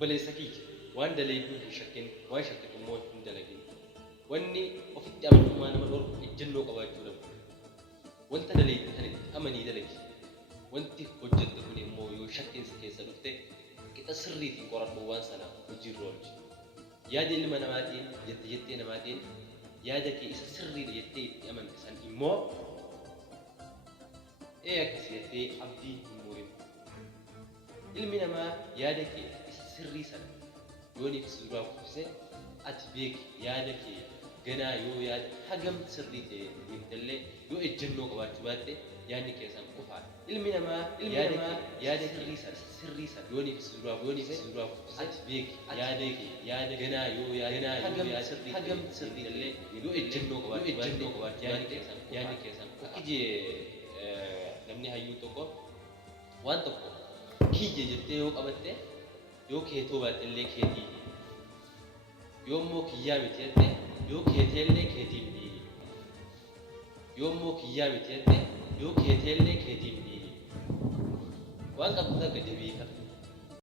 obboleessakii waan daleeyyuu hin shakkin waan shakkitu immoo hin dalagin wanni ofitti amanamummaa nama dhorku ejjennoo qabaachuu dhabu wanta daleeyyuu kan itti amanii dalagi wanti hojjette kun immoo yoo shakkiinsa keessa dhufte qixa sirriitiin qoradhu waan sana hojiirra oolchi yaada ilma namaatiin jettee namaatiin yaada kee isa sirriidha jettee itti amante san immoo akkasii jettee abdii hin muurin ilmi namaa yaada kee isa sirrii sana yooniif suuraa kuufse ati beeki yaada kee ganaa yoo yaada hagam sirrii ta'e intallee yoo ejjennoo qabaachuu baatte yaadni keessan qofaadha ilmi namaa yaada sirrii sana yooniif suuraa kuufse ati beeki yaada ganaa yoo yaada hagam sirrii ta'e yoo ejjennoo qabaachuu baatte yaadni keessan qofaadha namni hayyuu tokko waan tokko kiyye jettee yoo qabatte yoo keetoo baatte illee keetii yoo immoo kiyyaa miti jette yoo keeteellee keetii miti yoo immoo kiyyaa miti jette yoo keeteellee keetii miti waan qabdu akka deebii